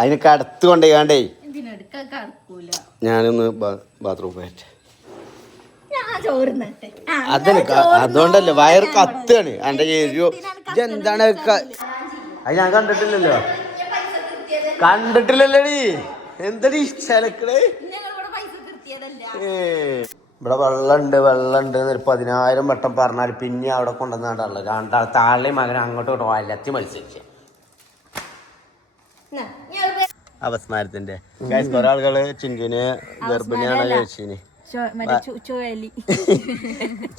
അതിന് കടത്ത് കൊണ്ടേ ഞാനൊന്ന് ബാത്റൂം പോയിട്ട് അതന്നെ അതുകൊണ്ടല്ലേ വയറ് കത്താണ് എന്റെ എരിയോ എന്താണ് അത് ഞാൻ കണ്ടിട്ടില്ലല്ലോടി എന്തടി ചിലക്കണേ ഇവിടെ വെള്ളമുണ്ട് 10,000 വട്ടം പറഞ്ഞാൽ പിന്നെ അവിടെ കൊണ്ടുവന്നാണ്ടല്ലോ താഴെ മകൻ അങ്ങോട്ടും ഇങ്ങോട്ടും വലത്തി മത്സരിച്ച് അപസ്മാരത്തിന്റെ കുറെ ആളുകള് ചിഞ്ചുന് ഗർഭിണിയാണോ ചോദിച്ചിന്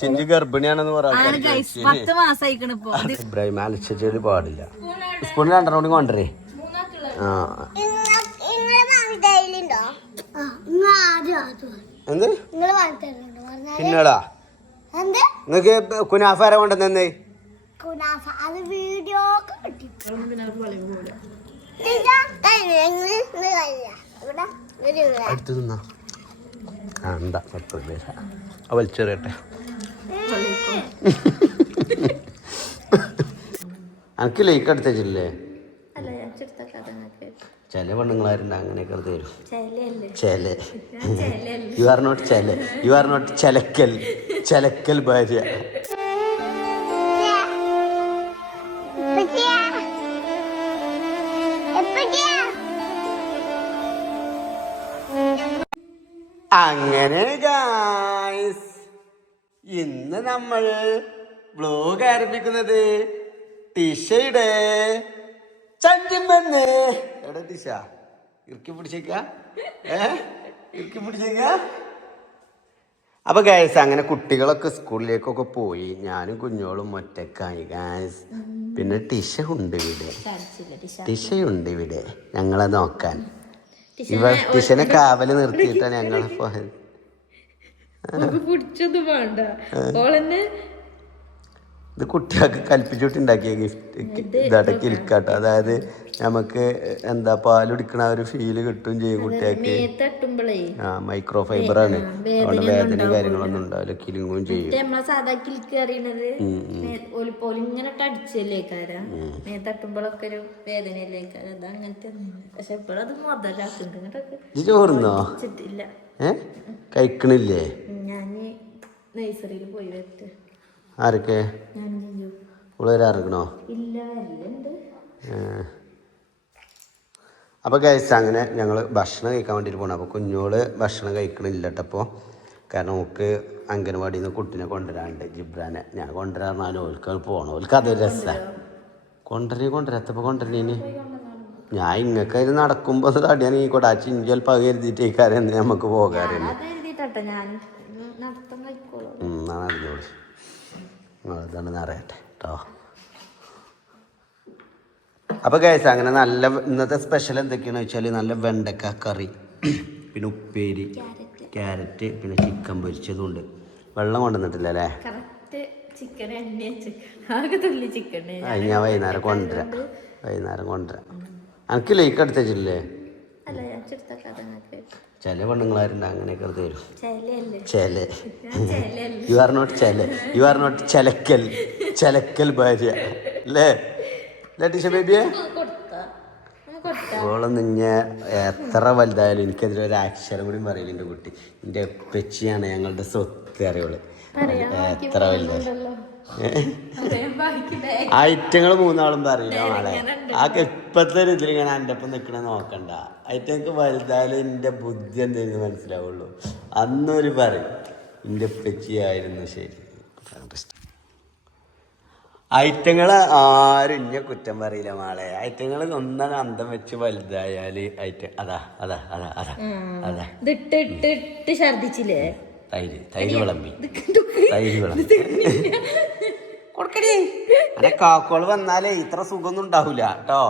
ചിഞ്ചു ഗർഭിണിയാണെന്ന് പറയാം അലച്ചൊരു പാടില്ല സ്കൂളിൽ 2 കൂടി കൊണ്ടുവരേ എന്ത് പിന്നടാ നിങ്ങക്ക് കുനാഫ ആരാ കൊണ്ടുവന്നേ അടുത്ത് നിന്നാ എന്താ വലിച്ചെറിയട്ടെ എനിക്ക് ലേക്ക് അടിച്ചില്ലേ ചില പെണ്ണുങ്ങളാരുണ്ട് അങ്ങനെയൊക്കെ തരും യു ആർ നോട്ട് ചലക്കൽ ഭാര്യ അങ്ങനെ ഗായ്സ് ഇന്ന് നമ്മൾ വ്ലോഗ് ആരംഭിക്കുന്നത് ടിഷയുടെ ചണ്ടിമണ്ണ് എവിടെ ടിഷ ഇറുക്കി പിടിച്ചേക്ക അപ്പൊ ഗായ്സ് അങ്ങനെ കുട്ടികളൊക്കെ സ്കൂളിലേക്കൊക്കെ പോയി ഞാനും കുഞ്ഞോളും ഒറ്റക്കായി ഗായ്സ് പിന്നെ ടിഷയുണ്ട് ഇവിടെ ഞങ്ങളെ നോക്കാൻ ടിഷനെ കാവല് നിർത്തിയിട്ടാണ് ഞങ്ങൾ പോയത് ഇത് കുട്ടികൾക്ക് കൽപ്പിച്ചിട്ടുണ്ടാക്കിയ ഗിഫ്റ്റ് കിൽക്കാട്ടോ അതായത് നമുക്ക് എന്താ പാലുടിക്കണ ഒരു ഫീല് കിട്ടും ചെയ്യും കുട്ടികൾക്ക് മൈക്രോ ഫൈബർ ആണ് അവിടെ വേദനയും കാര്യങ്ങളൊന്നും ഉണ്ടാവില്ല കിലുങ്ങും ചെയ്യും ചോറുന്നോ കഴിക്കണില്ലേ ആരൊക്കെ പിള്ളേരാർക്കണോ അപ്പോൾ ഗൈസ് അങ്ങനെ ഞങ്ങൾ ഭക്ഷണം കഴിക്കാൻ വേണ്ടിയിട്ട് പോകണം അപ്പോൾ കുഞ്ഞോള് ഭക്ഷണം കഴിക്കണില്ല കേട്ടപ്പോൾ കാരണം നമുക്ക് അംഗനവാടിയിൽ നിന്ന് കുട്ടീനെ കൊണ്ടുവരാണ്ട് ജിബ്രാനെ ഞാൻ കൊണ്ടുവരാറിനാലും ഓൽക്ക് പോകണം ഓൽക്ക് അതൊരു രസമാണ് കൊണ്ടുവരാത്തപ്പോൾ കൊണ്ടുവരണീന് ഞാൻ ഇങ്ങക്കതിൽ നടക്കുമ്പോൾ തടിയാണ് ഈ കൊടാച്ചി ഇഞ്ചി ചിലപ്പോൾ അത് കരുതിയിട്ടേക്കാരെന്ന് നമുക്ക് പോകാറുണ്ട് അറിഞ്ഞോളൂ ഇതാണെന്ന് അറിയട്ടെ കേട്ടോ അപ്പോൾ ഗൈസ് അങ്ങനെ നല്ല ഇന്നത്തെ സ്പെഷ്യൽ എന്തൊക്കെയാണെന്ന് വെച്ചാൽ നല്ല വെണ്ടക്ക കറി പിന്നെ ഉപ്പേരി ക്യാരറ്റ് പിന്നെ ചിക്കൻ പൊരിച്ചതുണ്ട് വെള്ളം കൊണ്ടുവന്നിട്ടില്ല അല്ലേ അത് ഞാൻ വൈകുന്നേരം കൊണ്ടുവരാം എനിക്ക് ലേക്ക് അടിച്ചില്ലേ ചില പെണ്ണുങ്ങളാരുണ്ട് അങ്ങനെയൊക്കെ തരും യു ആർ നോട്ട് ചലക്കൽ ഭാര്യ അല്ലേ ടിഷ ബേബിയെ ഓളൊന്നും ഞാൻ എത്ര വലുതായാലും എനിക്കെതിരെ ഒരു അക്ഷരം കൂടി പറയില്ല എൻ്റെ കുട്ടി എൻ്റെ പെച്ചിയാണ് ഞങ്ങളുടെ സ്വത്ത് അറിയുള്ളൂ എത്ര വലുതായാലും ഐറ്റങ്ങൾ 3 ആളും പറയില്ല ആളെ ആ ഇപ്പത്തെ ഒരു ഇതിൽ ഇങ്ങനെ എൻ്റെ ഒപ്പം നിൽക്കണ നോക്കണ്ട ഐറ്റങ്ങൾക്ക് വലുതായാലും എൻ്റെ ബുദ്ധി എന്തായിരുന്നു മനസ്സിലാവുള്ളൂ അന്നൊരു പറയും എൻ്റെ പെച്ചിയായിരുന്നു ശരി ഐറ്റങ്ങൾ ആരും ഇന്ന കുറ്റം പറയില്ല മാളെ ഐറ്റങ്ങൾ ഒന്നാണ് അന്തം വെച്ച് വലുതായാല് ഛർദിച്ചില്ലേ തൈര് വിളമ്പി കൊടുക്കണേ അല്ലെ കാക്കോള് വന്നാലേ ഇത്ര സുഖമൊന്നും ഉണ്ടാവൂല കേട്ടോ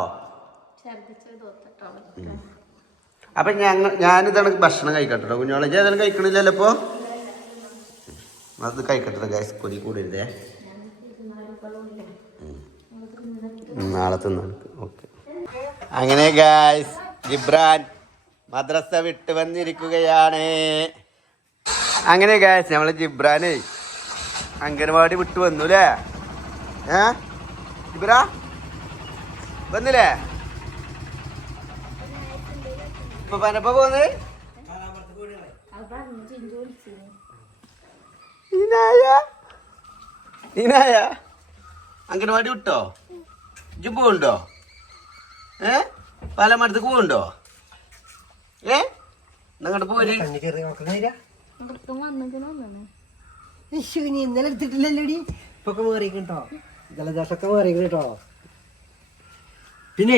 അപ്പൊ ഞാനിതാണ് ഭക്ഷണം കഴിക്കട്ടോ കുഞ്ഞോളെ ഏതായാലും കഴിക്കണില്ലല്ലോ ഇപ്പൊ അത് കഴിക്കട്ടെ ഗൈസ് കൊതി കൂടരുതേ നാളെ തിന്നാണ് ഓക്കെ അങ്ങനെ ഗൈസ് ജിബ്രാൻ മദ്രസ വിട്ട് വന്നിരിക്കുകയാണ് അങ്ങനെ ഗൈസ് നമ്മള് ജിബ്രാന് അംഗനവാടി വിട്ട് വന്നു അല്ലേ ജിബ്ര വന്നില്ലേ പനപ്പ പോന്ന് അംഗനവാടി വിട്ടോ ഇജ്ജ് പോവുണ്ടോ? പാലമരത്തേക്ക് പോവുണ്ടോ? നിങ്ങോട്ട് പോര്. ഇന്നലെ എടുത്തിട്ടില്ലല്ലോടി. ഇപ്പൊക്കെ മാറിക്കട്ടോ, ജലദോഷമൊക്കെ മാറിക്കട്ടോ. പിന്നെ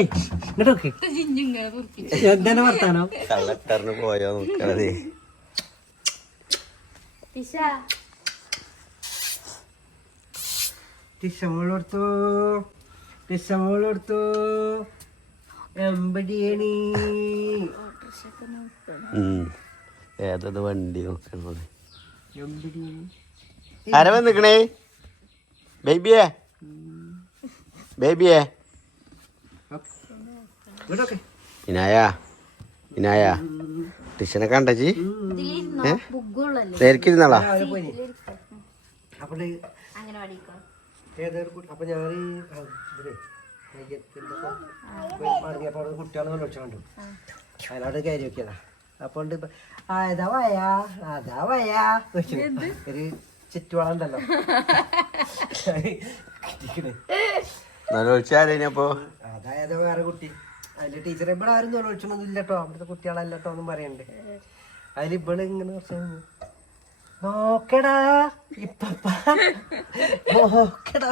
എന്താണ് വർത്താനോ? കള്ളക്കറിന് പോയോ നോക്കണത്. ടിഷമോളെടുത്തു, ടിഷമോളെടുത്തു. എമ്പടിയണി ഏതത് വണ്ടി നോക്കണത്? ആരാ വന്നിക്കണേ? ബേബിയേ, ബേബിയേ. വിനായ ടിഷനെ കണ്ടച്ചി നേരിക്കിരുന്നാളാ? അപ്പൊ ഞാൻ കുട്ടികളെ വിളിച്ചോണ്ടു അതിനോട് കയറി വെക്കലാ. അപ്പൊ അതാ വയാ അതാ വയാ ഒരു ചുറ്റുവളം ഉണ്ടല്ലോ. അതായത് വേറെ കുട്ടി അതിന്റെ ടീച്ചറെ ഇവിടെ ആരും വിളിച്ചൊന്നും കേട്ടോ. അവിടുത്തെ കുട്ടികളല്ലട്ടോ ഒന്നും പറയണ്ടേ. അതിൽ ഇവിടെ ഇങ്ങനെ കുറച്ച് നോക്കടാ ഇപ്പ നോക്കടാ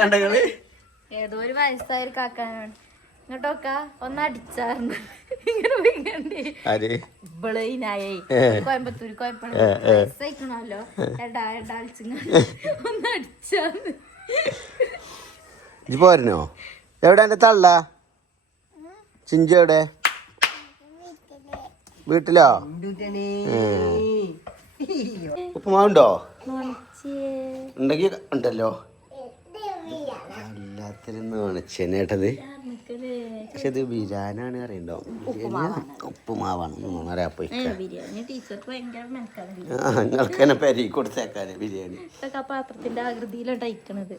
കണ്ടകള്. ഏതോ ഒരു വയസ്സായ ഒരു കാക്കാനാണ് ഇങ്ങോട്ടോക്ക ഒന്നടിച്ചാർന്ന് ഇങ്ങനെ പോയിക്കണ്ടേ ഇവള് ഇനായി കോയമ്പത്തൂര് വയസ്സായിക്കണല്ലോ. ഒന്നടിച്ചാർന്ന്. ഇജ്ജ് പോരണോ? എവിടെ എന്റെ തള്ള ചിഞ്ചു? എവിടെ? വീട്ടിലോ? ഉപ്പുമാവുണ്ടോ? ഉണ്ടെങ്കി ഉണ്ടല്ലോ. എല്ലാത്തിനും നനച്ചേട്ടത്. പക്ഷെ ഇത് ബിരിയാണിയാണ് അറിയണ്ടോ? ഉപ്പുമാവാണ് അറിയാപ്പോ. നിങ്ങൾക്ക് തന്നെ പെരി കൊടുത്തേക്കാന് ബിരിയാണി. പാത്രത്തിന്റെ ആകൃതിയിലാണ് അയക്കണത്.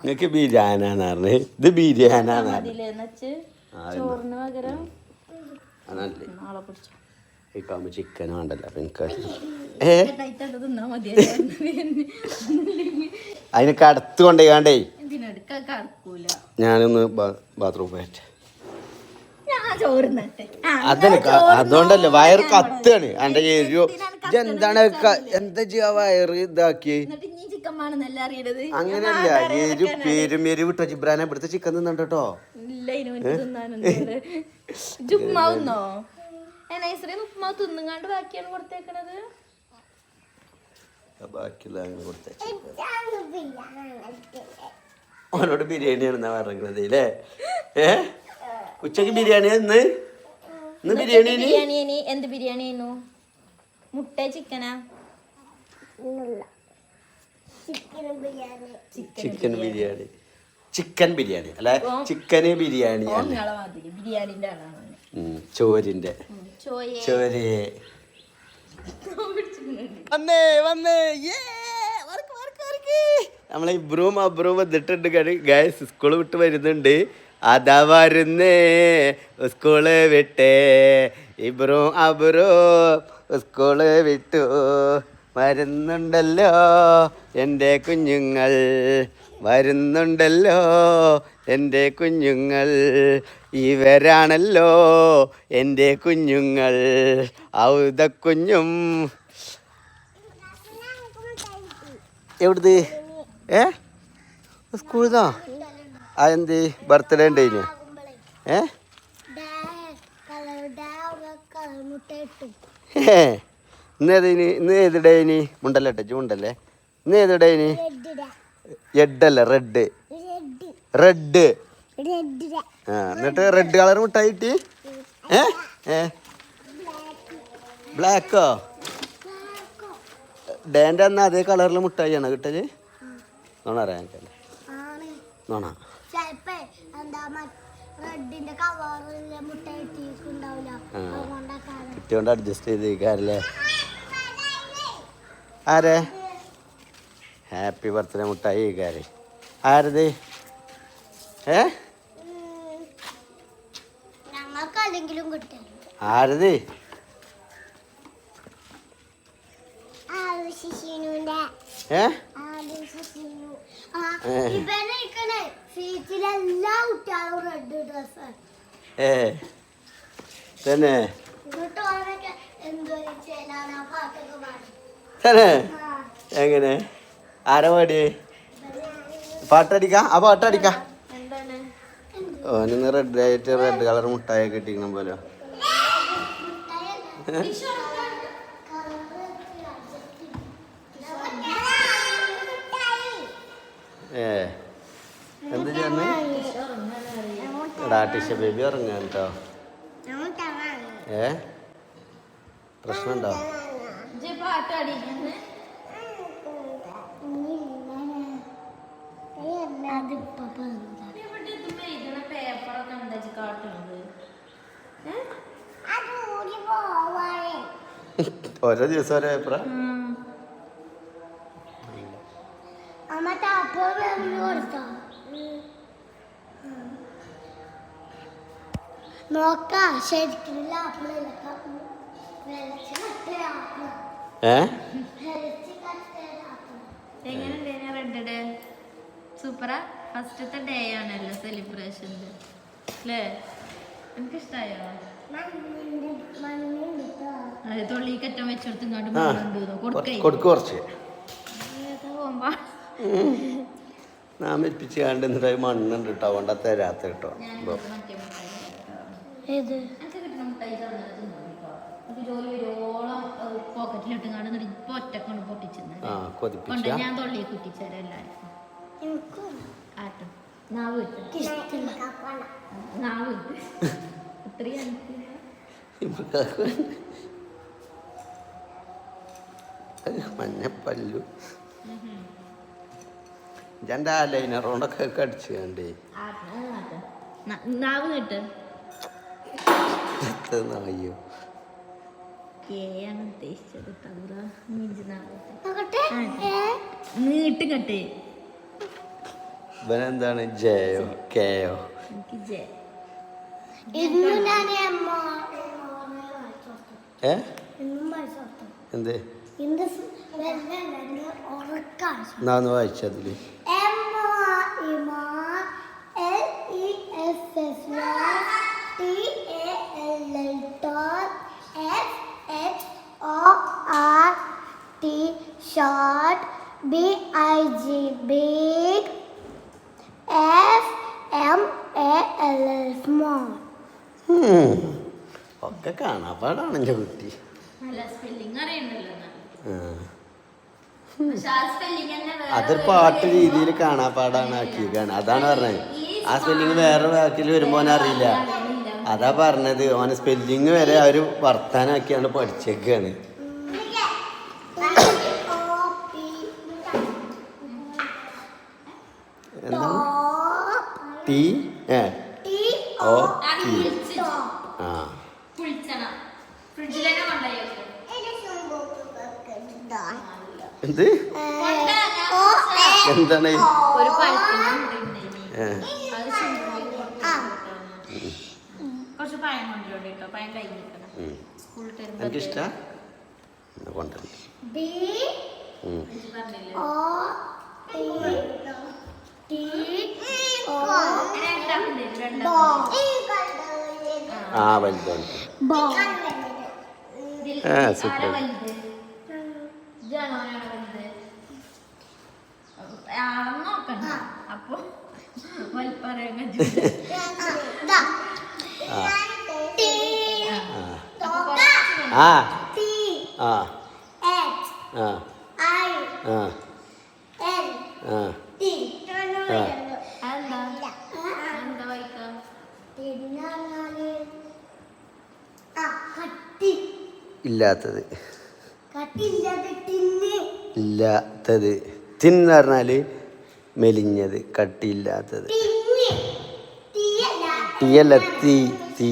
നിങ്ങക്ക് ബിരിയാനാന്ന് പറഞ്ഞ് ഇത് ബിരിയാനാന്ന് ചോറിന് പകരം ഇക്കാവുമ്പോ ചിക്കൻ വേണ്ടല്ലോ. അപ്പൊ എനിക്ക് അതിന് കടത്ത് കൊണ്ടേക്കാണ്ടേ ഞാനൊന്ന് ബാത്റൂം പോയിട്ട് അതന്നെ. അതുകൊണ്ടല്ലേ വയറ് കത്താണ്. എന്റെ എരിയോ എന്താണ് എന്താ ചെയ്യാ വയറ് ഇതാക്കി? അങ്ങനെയല്ല, എരിവ് വിട്ടോ ജിബ്രാനെ. ഇവിടുത്തെ ചിക്കൻ തിന്നണ്ടോ? അവനോട് ബിരിയാണിയാണെന്നാ പറഞ്ഞത് അല്ലേ? ഉച്ചക്ക് ബിരിയാണി ഇന്ന് ബിരിയാണി. എന്ത് ബിരിയാണി? മുട്ട ചിക്കനാ? ചിക്കൻ ബിരിയാണി. ചിക്കൻ ബിരിയാണി അല്ല, ചിക്കന് ബിരിയാണി അല്ല. ചോരിന്റെ ചോര് വന്നേ നമ്മളെ ഇബ്രൂം അബ്രൂം വന്നിട്ടുണ്ട്. ഗൈസ് സ്കൂള് വിട്ട് വരുന്നുണ്ട്. അതാ വരുന്നേ സ്കൂള് വിട്ടേ. ഇബ്രൂം അബ്രൂം സ്കൂള് വിട്ടു വരുന്നുണ്ടല്ലോ എൻ്റെ കുഞ്ഞുങ്ങൾ. വരുന്നുണ്ടല്ലോ എൻ്റെ കുഞ്ഞുങ്ങൾ. ഇവരാണല്ലോ എൻ്റെ കുഞ്ഞുങ്ങൾ. ഔതക്കുഞ്ഞും എവിടുന്ന് സ്കൂളിന്നാ? അതെന്ത് ബർത്ത്ഡേ ഉണ്ടായിന്? ഇന്ന് ഏത് ഡേയിന്? മുണ്ടല്ലേ ജൂണ്ടല്ലേ? ഇന്ന് ഏത് ഡേയിന്? എഡല്ല റെഡ്. എന്നിട്ട് റെഡ് കളർ മുട്ടായി കിട്ടി. ബ്ലാക്കോ? ഡേൻ്റെ അന്ന് അതേ കളറിൽ മുട്ടായിയാണോ കിട്ടല്? നോണറിയാൻ നോണ കുട്ടിയോണ്ട് അഡ്ജസ്റ്റ് ചെയ്തേക്കാരല്ലേ? ആരെ ഹാപ്പി ബർത്ത്ഡേ മുട്ടായി കാര്? ആരത്? ആരെങ്കിലും കിട്ടരുത്. ആരത്? ശിശുവിന്റെ ഏ ശിശു ഇവനെ ഇരിക്കണേ സീറ്റിലെല്ലാ കുട്ടികളും റെഡ് ഡ്രസ്സാണ്. ഏ തന്നെ എന്നിട്ട് അവരൊക്കെ എന്തോ ചെയ്യലാണ് ആ പാട്ടൊക്കെ പാടും. തന്നെ എങ്ങനെ ആരാ പാടിയേ? പാട്ടടിക്കാ? ആ പാട്ടടിക്കാ. ഓനിന്ന് റെഡ് ആയിട്ട് റെഡ് കളർ മുട്ടായി കിട്ടിക്കണം പോലെ. ഏ എന്ത് ചേർന്ന് ടിഷ ബേബി ഇറങ്ങാൻ കേട്ടോ. ഏ പ്രശ്നമുണ്ടോ? ഓരോ ദിവസം ഓരോ പേപ്പറാ. നോക്ക ശരിക്കും സൂപ്പറാ. ഫസ്റ്റത്തെ ഡേ ആണല്ലോ സെലിബ്രേഷൻ്റെ അല്ലേ? എനിക്കിഷ്ടായോ? അതെ, തൊള്ളിക്കറ്റം വെച്ചെടുത്തും കൊടുക്ക് കുറച്ച് പോകുമ്പോ നാം എത്തിച്ച് കണ്ട് എന്നിട്ട് മണ്ണുണ്ട് കേട്ടോ. അതുകൊണ്ടാ തരാത്ത കേട്ടോ. ജോലി വരുവോളം പോക്കറ്റിലിട്ട് കണ്ട് ഇപ്പൊ ഒറ്റക്കൊണ്ട് പൊട്ടിച്ചെന്ന് ഞാൻ തൊള്ളിയെ കുട്ടിച്ചേരാം എല്ലാവർക്കും. ആട്ടോ നാവ് നാവ് ഇത്രയും മഞ്ഞപ്പല്ലു എൻ്റെ ആ ലൈനറോണ്ടൊക്കെ കടിച്ചു കണ്ടേ. നാവ് കിട്ട് അയ്യോ ആണ് ഉദ്ദേശിച്ചത്. നീട്ട് കട്ടേ. ഇവനെന്താണ് ജയോ കെയോ? എനിക്ക് ജയ. ഏ എന്ത് എന്നാന്ന് വായിച്ചതില് short, big, big, small, small. ഒക്കെ കാണാപ്പാടാണ് എൻ്റെ കുട്ടി. അതൊരു പാട്ട് രീതിയിൽ കാണാപ്പാടാണ് ആക്കിയേക്കാണ്. അതാണ് പറഞ്ഞത്. ആ സ്പെല്ലിങ് വേറെ വാക്കിൽ വരുമ്പോൾ അറിയില്ല. അതാ പറഞ്ഞത്. ഓനെ സ്പെല്ലിങ് വരെ അവർ വർത്താനാക്കിയാണ് പഠിച്ചേക്കാണ്. എന്താണ് ടി ഓ ടി? ആ എന്ത് എന്താണ്? എനിക്കിഷ്ട കൊണ്ടുവരും. ആ വലുതാണ്. സൂപ്പർ. അപ്പൊ ആ ആ ഇല്ലാത്തത് ഇല്ലാത്തത് തിന്ന് പറഞ്ഞാല് മെലിഞ്ഞത്, കട്ടിയില്ലാത്തത്. തീയല്ല തീ തീ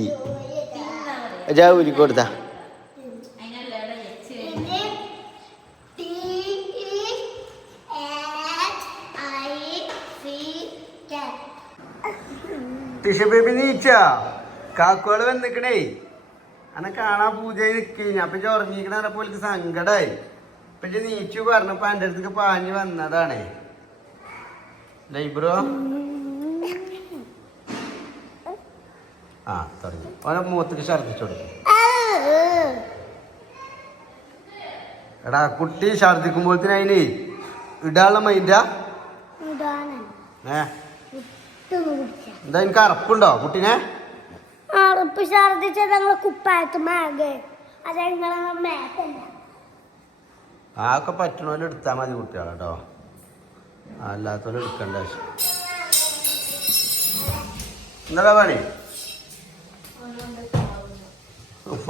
ജാവൂലി കൊടുത്താ. ടിഷ ബേബി നീച്ച കാക്കോള് വന്നിക്കണേ അന്നെ കാണാൻ പൂജയായി നിൽക്കഴിഞ്ഞ അപ്പൊ ഉറങ്ങിക്കണ പോലെ സങ്കടായി ഇപ്പൊ നീച്ചു പറഞ്ഞപ്പോ എന്റെ അടുത്തേക്ക് പാഞ്ഞു വന്നതാണേ ലൈബ്രോ ആ തുടങ്ങി ഓനെ മുഖത്തേക്ക് ഛർദിച്ചു കൊടുക്കും എടാ കുട്ടി ഛർദിക്കുമ്പോഴത്തേന് അതിന് ഇടാനുള്ള മൈൻഡാ എന്താ എനിക്ക് അറപ്പുണ്ടോ കുട്ടീനെ അറുപ്പ് ഛർദിച്ചത് ഞങ്ങൾ കുപ്പായത്ത് മാകെ അത് ഞങ്ങളെ മേത്തല്ല ആക്കെ പറ്റണോലെ എടുത്താൽ മതി കുട്ടികളെ കേട്ടോ അല്ലാത്തോലെ എടുക്കണ്ട ആവശ്യം എന്താ പണി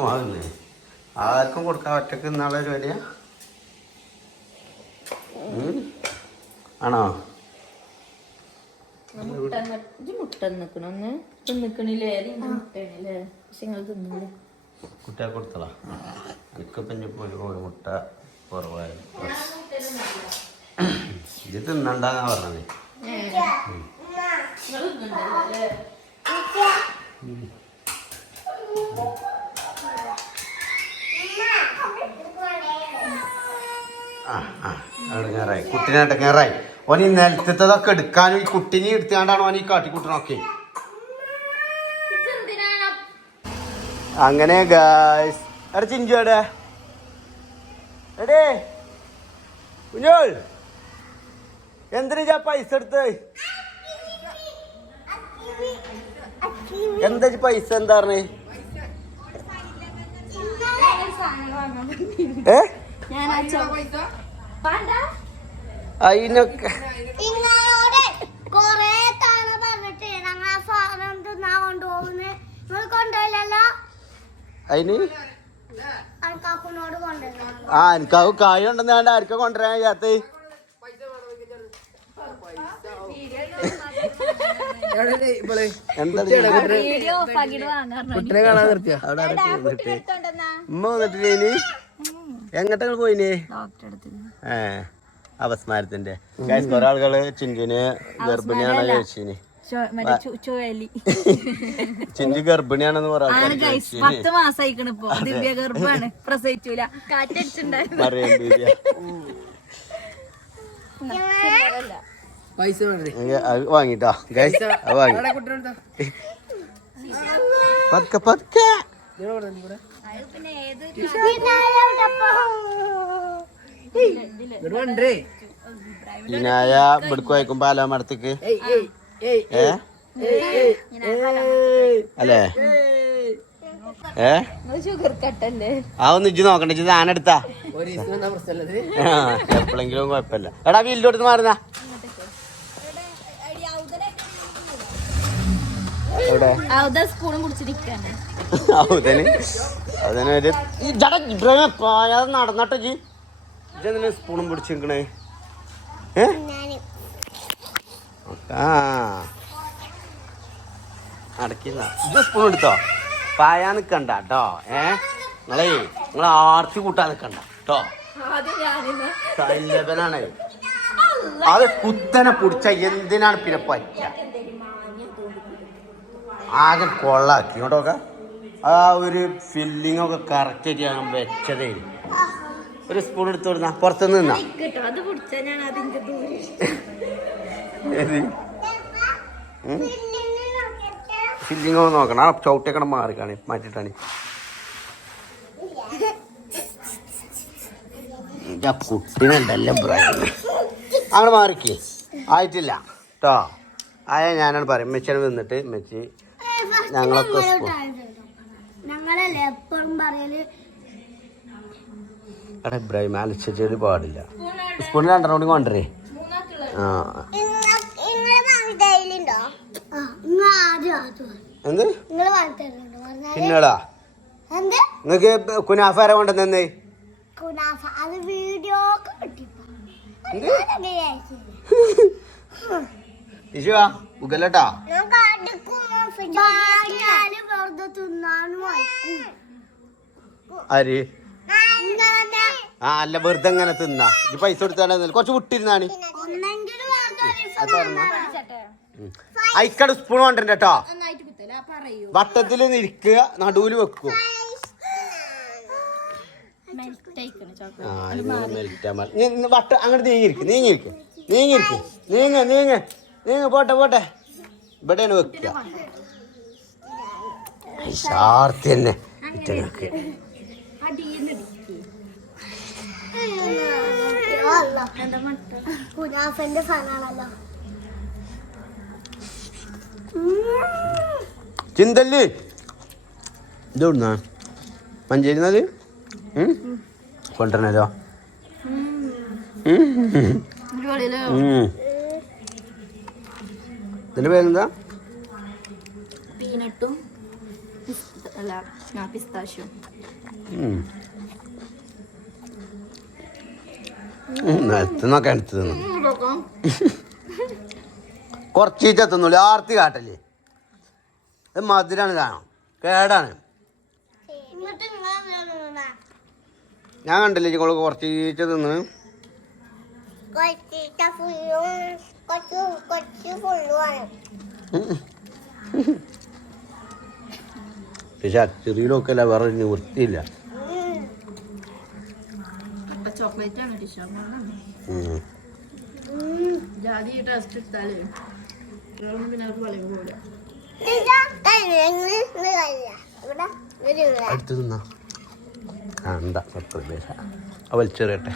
ആകുന്നേ ആർക്കും കൊടുക്കാൻ ഒറ്റക്ക് ഇന്നാളെ പരിപാടിയാ ആണോ മുട്ട നിക്കണൊന്ന് തിന്നിക്കണില്ലേ മുട്ടണില്ലേ പക്ഷെ നിങ്ങൾ തിന്നില്ലേ കുട്ടിയെ കൊടുത്തളാ എനിക്കിപ്പം ഇനിയിപ്പോൾ ഒരു മുട്ട കുറവായിരുന്നു ഇത് തിന്നണ്ടെന്നാ പറഞ്ഞത് ഇടങ്ങേറായി കുട്ടീനെ ഇടങ്ങേറായി ഓൻ ഈ നിലത്തതൊക്കെ എടുക്കാനും ഈ കുട്ടീനെ എടുത്തുകൊണ്ടാണ് ഓൻ ഈ കാട്ടിക്കുട്ടനൊക്കെ അങ്ങനെ ഗായ്സ് എടാ ചിഞ്ചു എടേ എടേ കുഞ്ഞോൾ എന്തിനാ പൈസ എടുത്ത് എന്താ പൈസ എന്താ പറഞ്ഞേ അതിനൊക്കെ നിങ്ങളോട് കൊറേ തവണ പറഞ്ഞിട്ട് ഞങ്ങൾ ആ സാധനം തിന്നാ കൊണ്ടുപോകുന്നത് നിങ്ങൾ കൊണ്ടുപോയില്ലല്ലോ അതിന് കാക്കുനോട് കൊണ്ടുവരണം ആ എനിക്ക് കായ് ഉണ്ടെന്ന് വേണ്ട ആർക്കാ കൊണ്ടുവരാൻ കഴിയാത്ത ഉമ്മ വന്നിട്ടില്ലേ എങ്ങോട്ടാ പോയിന് അപസ്മാരത്തിന്റെ കുറെ ആളുകള് ചിഞ്ചുന് ഗർഭിണിയാണോ ചോദിച്ചിന് ചിഞ്ചു ഗർഭിണിയാണെന്ന് പറയാൻ 10 മാസായിക്കണ് ഇപ്പൊ ദിവ്യ ഗർഭാണ് പ്രസവിച്ചൂല കാറ്റടിച്ചിട്ടുണ്ടായിരുന്നു വാങ്ങിട്ടോ ഗൈസ് വാങ്ങി പതുക്കെ പതുക്കെ ഇനായ ഇവിടക്ക് വായിക്കുമ്പോ അലോമടത്തേക്ക് അല്ലേ ഷുഗർ കട്ടല്ലേ അതൊന്നും ഇജ്ജ് നോക്കണ്ട ഇജ്ജ് താനെടുത്താ എപ്പോഴെങ്കിലും കുഴപ്പമില്ല എടാ വീട്ടിലോട്ട് മാറുന്ന സ്പൂണും കുടിച്ചിരിക്കാണ് അതിനൊരു നടന്നട്ടോ ജി ഇജ്ജെന്തിനാ സ്പൂണും പിടിച്ചിരിക്കണേ അടക്കില്ല ഇജ്ജ് സ്പൂൺ എടുത്തോ പായാ നിക്കണ്ട കേട്ടോ നിങ്ങൾ ആർത്തി കൂട്ടാൻ നിക്കണ്ട കേട്ടോ സൈലബനാണ് അത് കുത്തനെ പിടിച്ച എന്തിനാണ് പിന്നെ പറ്റ ആകെ കൊള്ളാക്കി ഇങ്ങോട്ടൊക്കെ ആ ഒരു ഫില്ലിംഗ് ഒക്കെ കറക്റ്റ് ആയിട്ട് ഞാൻ വെച്ചതേ ഒരു സ്പൂൺ എടുത്ത് കൊടുന്ന പുറത്തുനിന്ന് നിന്നാ ഫില്ലിംഗ് ഒന്ന് നോക്കണം ആ ചവിട്ടേക്കണം മാറിക്കാണ് മാറ്റിട്ടാണ് കുട്ടീനുണ്ടല്ലോ അങ്ങനെ മാറിക്ക് ആയിട്ടില്ല കേട്ടോ ആയ ഞാനാണ് പറയും മെച്ചിനെ നിന്നിട്ട് മെച്ചി ഞങ്ങളൊക്കെ ഞങ്ങളല്ലേ എപ്പോഴും പറയല് എടാ ഇബ്രാഹിം അലച്ചേരി പാടില്ല സ്പൂണിൽ 2 കൂടി കൊണ്ടുവരേ എന്ത് പിന്നടാ നിങ്ങക്ക് കുനാഫ ആരാ കൊണ്ടുവന്നേ ഇഷുവാ ഉഗലട്ടാ ആര് ആ അല്ല വെറുതെ എങ്ങനെ തിന്നാ ഇത് പൈസ കൊടുത്താൽ കുറച്ച് വിട്ടിരുന്നാണ് അയക്കട സ്പൂൺ കൊണ്ടുവരണ്ട കേട്ടോ വട്ടത്തിൽ ഇരിക്കുക, നടുവില് വെക്കും. വട്ട അങ്ങോട്ട് നീങ്ങിയിരിക്കും. നീങ്ങ പോട്ടെ ഇവിടെയാണ് വെക്കുക. ശാർത്തി തന്നെ ഇറ്റങ്ങൾക്ക്. കുനാഫന്റെ സാധനമാണല്ലോ. ചിന്തല് ഇതെവിടുന്നാ? മഞ്ചേരിന്നത് കൊണ്ടുവരണല്ലോ. ഇതിന്റെ പേരെന്താ? പീനട്ടും പിസ്താഷ്യം. നിലത്തുനിന്നൊക്കെ എടുത്ത് തിന്നു. കുറച്ചീച്ച തിന്നുള്ളൂ. ആർത്തി കാട്ടല്ലേ? ഇത് മധുരാണ്, കാണാം കേടാണ്. ഞാൻ കണ്ടില്ലേ നിങ്ങൾ കുറച്ചീച്ച തിന്ന്. പക്ഷെ ചെറിയിലൊക്കെ അല്ല, വേറെ നിവൃത്തിയില്ല. ചോക്ലേറ്റ് ആണ് ജാതി ടേസ്റ്റ് ഇട്ടാലേ പിന്നെ അവർക്ക് വളയും പോലെ അടുത്ത് നിന്നാ കണ്ട വലിച്ചെറിയട്ടെ.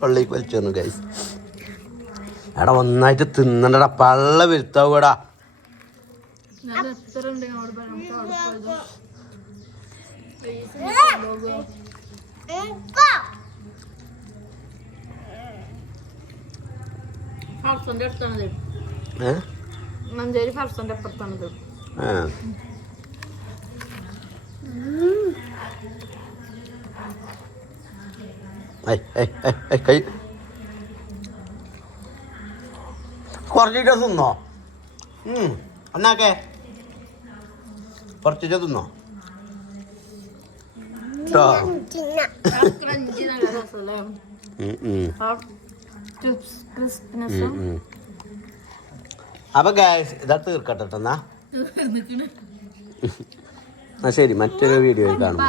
തൊള്ളിക്ക് വലിച്ചെറിഞ്ഞു ഗൈസ്. എടാ ഒന്നായിട്ട് തിന്നണ്ടടാ, പള്ള വരുത്താവൂടാ. മഞ്ചേരി ഫർസന്റെ അപ്പുറത്താണത്. കുറച്ചിട്ട് തിന്നോ? എന്നാക്കെ കുറച്ചിട്ട് തിന്നോ? അപ്പൊ ഗൈസ് ഇതാ തീർക്കട്ടെ എന്നാ. ശരി, മറ്റൊരു വീഡിയോയിൽ കാണും.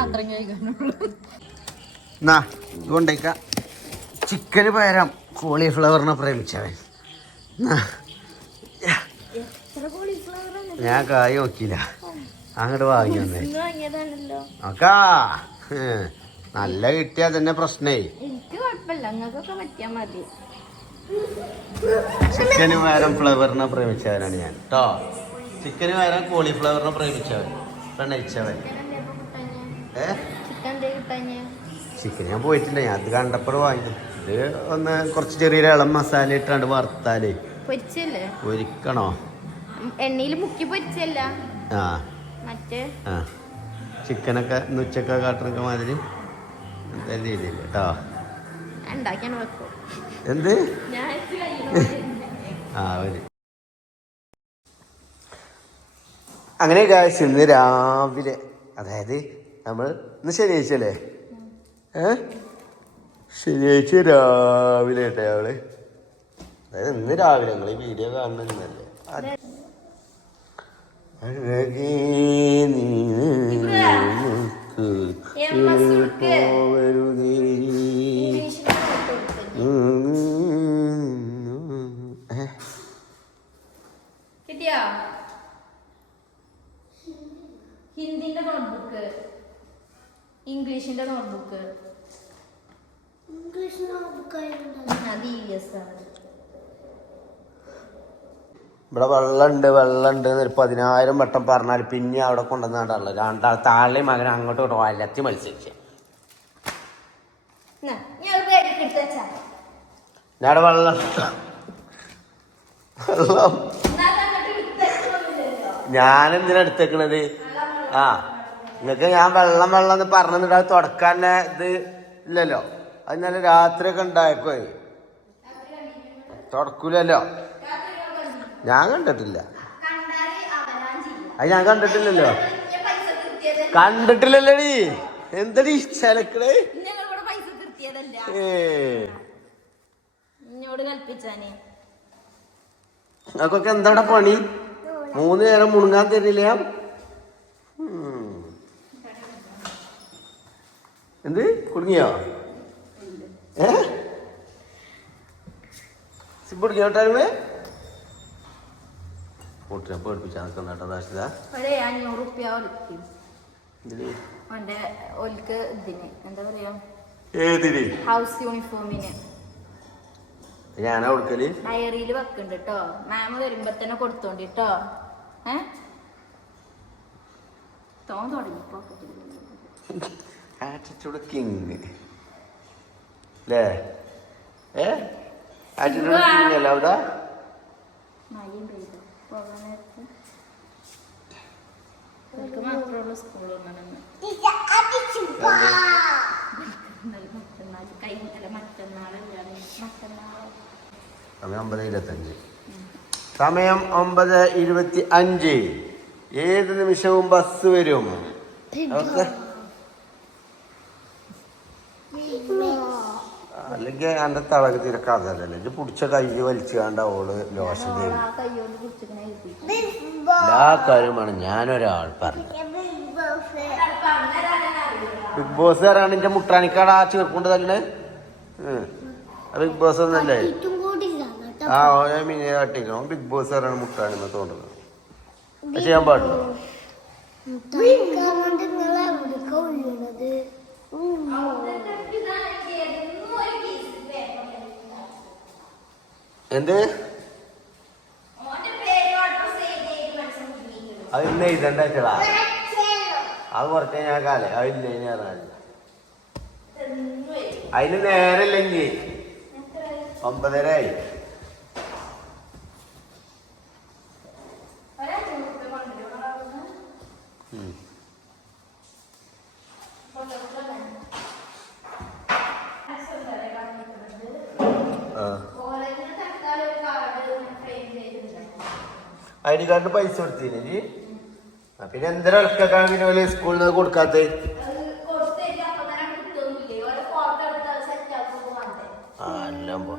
എന്നാ ഇതുകൊണ്ടേക്ക ചിക്കന് പകരം കോളിഫ്ലവറിനെ പ്രേമിച്ചവൻ. ഞാൻ കായ് നോക്കിയില്ല, അങ്ങോട്ട് വാങ്ങി വന്നേ. നോക്കാ നല്ല കിട്ടിയാ തന്നെ പ്രശ്നേ. ചിക്കന് പകരം ഫ്ലവറിനെ പ്രേമിച്ചവനാണ് ഞാൻ കേട്ടോ. ചിക്കന് പകരം കോളിഫ്ലവറിനെ പ്രേമിച്ചവൻ, പ്രണയിച്ചവൻ. ചിക്കൻ ഞാൻ പോയിട്ടില്ല, ഞാൻ അത് കണ്ടപ്പോൾ വാങ്ങി. ഇത് ഒന്ന് കുറച്ച് ചെറിയൊരു ഇളം മസാല ഇട്ടാണ്ട് വറുത്താലേ പൊരിക്കണോ? എണ്ണയിൽ മുക്കി പൊരിച്ചല്ല. ആ ചിക്കനൊക്കെ ഉച്ചക്ക കാട്ടണൊക്കെ മാതിരി എന്തായാലും രീതിയില്ല കേട്ടോ. എന്ത് അങ്ങനെ ഗായ്സ് ഇന്ന് രാവിലെ, അതായത് നമ്മൾ ഇന്ന് ശനിയാഴ്ച അല്ലേ? ശനിയാഴ്ച രാവിലെ കേട്ടോ അവള്. അതായത് ഇന്ന് രാവിലെ നിങ്ങൾ ഈ വീഡിയോ കാണുന്നല്ലേ. ഹിന്ദിന്റെ നോട്ട്ബുക്ക്, ഇംഗ്ലീഷിന്റെ നോട്ട്ബുക്ക്. ഇവിടെ വെള്ളമുണ്ട് 10,000 വട്ടം പറഞ്ഞാൽ പിന്നെ അവിടെ കൊണ്ടുവന്നാണ്ടല്ലോ. രണ്ടാൾ താഴെയും മകൻ അങ്ങോട്ടും ഇങ്ങോട്ടും വലത്തി മത്സരിച്ച. ഞാൻ വെള്ളം ഞാനെന്തിനാ എടുത്തേക്കണത്? നിങ്ങൾക്ക് ഞാൻ വെള്ളം എന്ന് പറഞ്ഞിട്ട് അത് തുടക്കാൻ ഇത് ഇല്ലല്ലോ. അത് നല്ല രാത്രിയൊക്കെ ഉണ്ടായേക്കോ, തുടക്കൂലല്ലോ. ഞാൻ കണ്ടിട്ടില്ല, അത് ഞാൻ കണ്ടിട്ടില്ലല്ലോ. കണ്ടിട്ടില്ലല്ലോടി. എന്തടി ചിലക്കടേ? അതൊക്കെ എന്താണ് പണി? 3 നേരം മുണുങ്ങാൻ തരില്ല. എന്ത് കുടുങ്ങിയോ? കുടുങ്ങിയോ ടൈമേ? കൂട്ടിനെ പേടിപ്പിച്ചാ നിൽക്കണ്ടോ ദാശിത? 500 റുപ്യ ഓൽക്ക് ഇതിന് എന്താ പറയാ, ഹൗസ് യൂണിഫോമിന് ഞാനാ കൊടുക്കല്. ഡയറിയിൽ വെക്കുന്നുണ്ട് കേട്ടോ. മാം വരുമ്പോ തന്നെ കൊടുത്തോണ്ടിട്ടോ. ആറ്റിറ്റ്യൂഡ് കിങ് അല്ലേ? ആറ്റിറ്റ്യൂഡ് കിങ് അല്ല അവിടെ. മഴയും പെയ്തു പോകാൻ നേരത്ത് മാത്രമുള്ള സ്കൂളൊന്നും സമയം 9:25. സമയം 9:25. ഏത് നിമിഷവും ബസ് വരും. അല്ലെങ്കിൽ എന്റെ തളക് തിരക്കാതല്ലേ ഇത് പിടിച്ച കൈ വലിച്ചു കണ്ട ഓള് ലോഷൻ ചെയ്യും. എല്ലാ കാര്യമാണ് ഞാനൊരാൾ പറഞ്ഞു. ബിഗ് ബോസ് ആരാണ്? എന്റെ മുട്ടാനിക്കാട് ആ ചേർക്കൊണ്ട് തന്നെ ബിഗ് ബോസ് ഒന്നല്ലേ? ആ ഓരോ മിനിയെ തട്ടിക്കണം. ബിഗ് ബോസ് ആരാണ് മുട്ടാനിമ തോന്നുന്നത്? ചെയ്യാൻ പാടില്ല. എന്ത് അത് ഇന്ന് എഴുതണ്ടാ? അത് കുറച്ച് ഞാൻ കാലേ അതില്ല അതിന് നേരല്ലെങ്കിൽ 9:30 ഐഡി കാർഡിന് പൈസ കൊടുത്തില്ലേ? പിന്നെ എന്തിനാ ഇളക്കാൻ പിന്നെ വലിയ സ്കൂളിൽ നിന്ന് കൊടുക്കാത്ത? എല്ലാം പോ.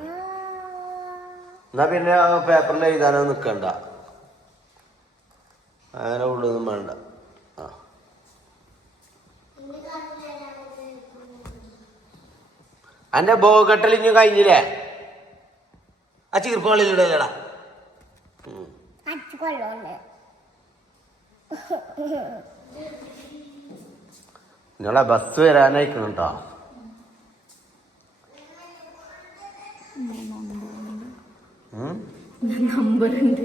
എന്നാ പിന്നെ പേപ്പറിൽ എഴുതാനോ നിക്കണ്ട, അങ്ങനെ ഉള്ളതൊന്നും വേണ്ട. അന്റെ ബോഗട്ടൽ ഇനി കഴിഞ്ഞില്ലേ? ആ ചീർപ്പുകളിലൂടെടാ. നിങ്ങളെ ബസ് വരാനായിക്കണം കേട്ടോ. നമ്പറുണ്ട്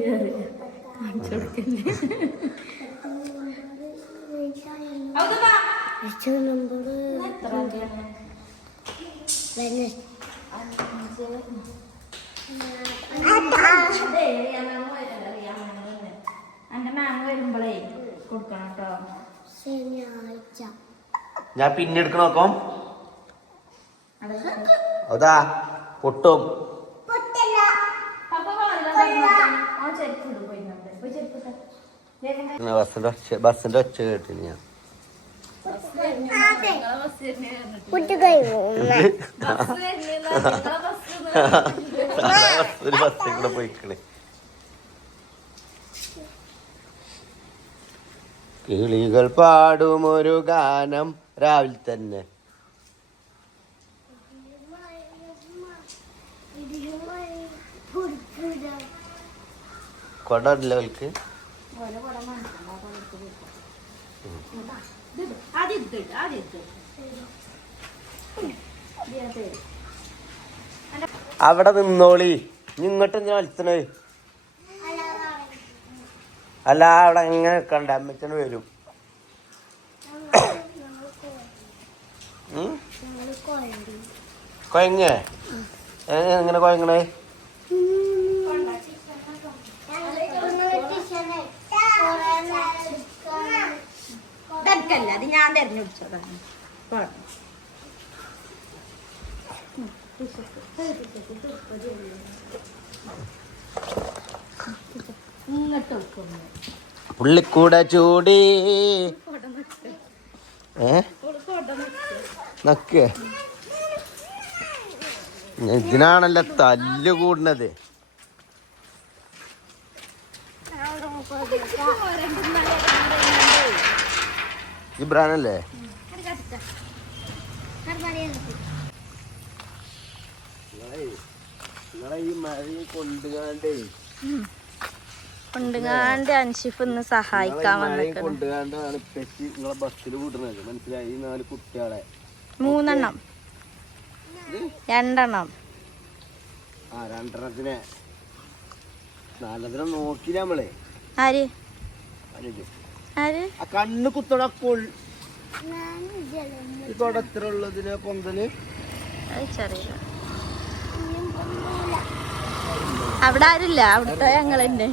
എന്റെ മാം വരുമ്പോഴേ കൊടുക്കണം കേട്ടോ. ഞാൻ പിന്നെ എടുക്കണോക്കാം. അതാ പൊട്ടും. ബസ്സിന്റെ ഒച്ച കേട്ടിന് ഞാൻ. ഒരു ബസ്സിൽ കൂടെ പോയിക്കണേ. കിളികൾ പാടും ഒരു ഗാനം രാവിലെ തന്നെ. കൊടല്ല അവൾക്ക്. അവിടെ നിന്നോളി. ഇങ്ങോട്ട് എന്തിനാ വലിച്ചണേ? അല്ല അവിടെ എങ്ങനെ കണ്ട അമ്മച്ചന് വരും. കൊയങ്ങേ? എങ്ങനെ കൊയങ്ങണേ? അത് ഞാൻ തെരഞ്ഞെടുത്തതാണ്. പുള്ളിക്കൂട ചൂടി നക്ക്. ഇതിനാണല്ലോ തല്ല് കൂടുന്നത്. ജിബ്രാനല്ലേ? നിങ്ങളെ ഈ മഴ കൊണ്ടുകാണ്ടേ കൊണ്ടുകാണ്ട് അൻഷിഫ് ഒന്ന് സഹായിക്കാൻ വന്നിട്ട് കൊണ്ടുകാണ്ടാണ് പെറ്റി നിങ്ങളെ ബസ്സിൽ വിടുന്നത്. മനസ്സിലായി? ഈ 4 കുട്ടികളെ 3 എണ്ണം 2 എണ്ണം 2 എണ്ണത്തിനെ 4 നോക്കി നമ്മളെ ആര് ആര് ആ കണ്ണ് കുത്തടക്കുൾ തുടത്ര ഉള്ളതിനെ പൊന്തല് ചെറിയ അവിടെ ആരില്ല, അവിടുത്തെ ഞങ്ങളുണ്ട്.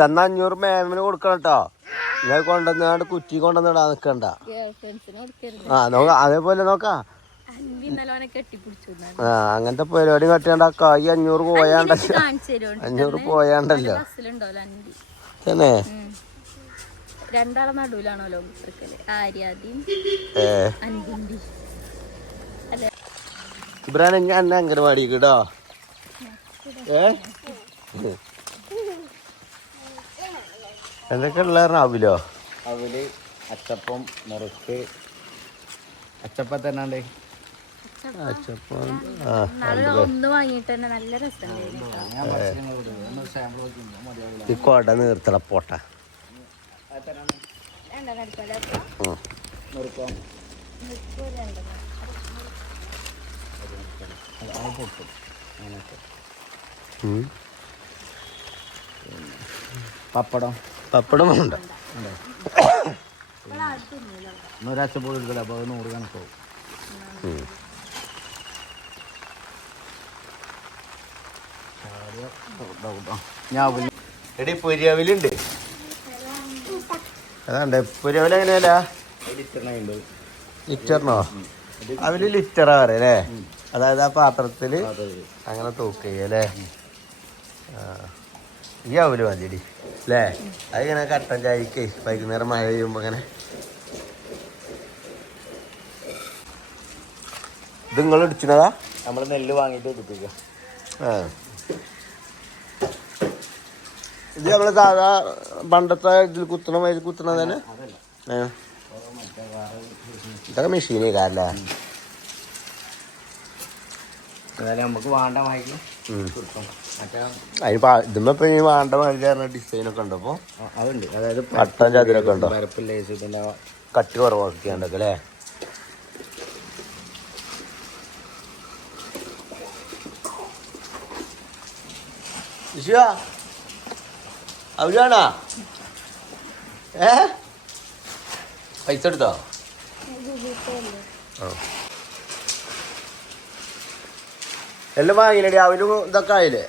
തന്ന 500 മേമിന് കൊടുക്കണം കേട്ടോ. ഞാൻ കൊണ്ടുവന്നാണ്ട് കുറ്റി കൊണ്ടുവന്നിടാ നിക്കണ്ട. അതേപോലെ നോക്കാം. അങ്ങനത്തെ പരിപാടി കട്ടിയാണ്ടാക്ക. ഈ 500 പോയാണ്ടല്ലോ, 500 പോയാണ്ടല്ലോ തന്നെ. 2 ആളെ നടുവിലാണല്ലോ ആര്യാദിയും ഇബ്രാൻ ഞാൻ എന്നെ അംഗനവാടി കേട്ടോ. എന്തൊക്കെ ഉള്ള അവിലോ? അവല്, അച്ചപ്പം, മുറുക്ക്. അച്ചപ്പം തന്നെ അച്ചപ്പം ഒന്ന് വാങ്ങിട്ട് തന്നെ നല്ല രസമുണ്ട്. ഈ കൊട നീർത്തല പോട്ട പപ്പടം ഉണ്ട്. ഒരാഴ്ചപ്പോൾ എടുക്കില്ല, അപ്പോൾ 100 കണക്കാവും. എടി പൊരിയവിലുണ്ട്. അതാണ്ട് പൊരിയവില എങ്ങനെയല്ല? ലിറ്ററിനോ? അവല് ലിറ്ററാ പറയല്ലേ? അതായത് ആ പാത്രത്തില് അങ്ങനെ തൂക്കല്ലേ? ഈ അവല് മതിയടി അല്ലേ? അതിങ്ങനെ കട്ടൻ ചായക്ക് വൈകുന്നേരം മഴ പെയ്യുമ്പോ അങ്ങനെ. ഇത് നിങ്ങൾ ഇടിച്ചിനതാ? നമ്മൾ നെല്ല് വാങ്ങിയിട്ട് എടുപ്പിക്കുക. ഇത് നമ്മള് സാധാ പണ്ടത്തെ ഇതിൽ കുത്തണ തന്നെ. ഇതൊക്കെ മെഷീനേ കാരല്ലേ? നമുക്ക് വേണ്ട വാങ്ങിക്കും. ഇതുമ്മ ഇപ്പൊ ഈ വേണ്ട മാതിരി ഡിസൈനൊക്കെ ഉണ്ടോ? അപ്പൊ അതുണ്ട്. അതായത് പട്ടം ചതിരൊക്കെ ഉണ്ടോ? ഇതിന്റെ കട്ടി കുറവാക്കിയാണ്ടൊക്കെ അല്ലേ? അവരാണോ? പൈസ എടുത്തോ? എല്ലാം വാങ്ങിയില്ലേ? അവരും ഇതൊക്കെ ആയില്ലേ?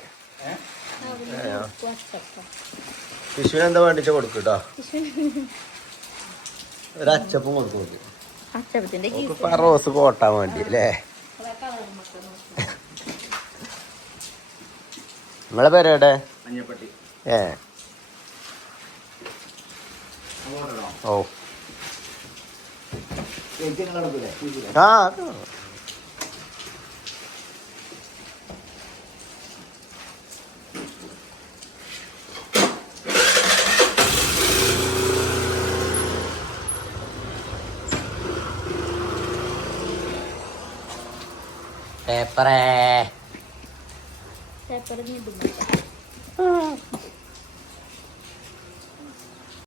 ശിശുവിന് എന്താ വേണ്ടിച്ച കൊടുക്കട്ടോ? ഒരു അച്ചപ്പം കൊടുക്കും. റോസ് കോട്ടാൻ വേണ്ടി അല്ലേ? നിങ്ങളെ പേരെവിടെ? ഓ ആ പേപ്പറേ പേപ്പർ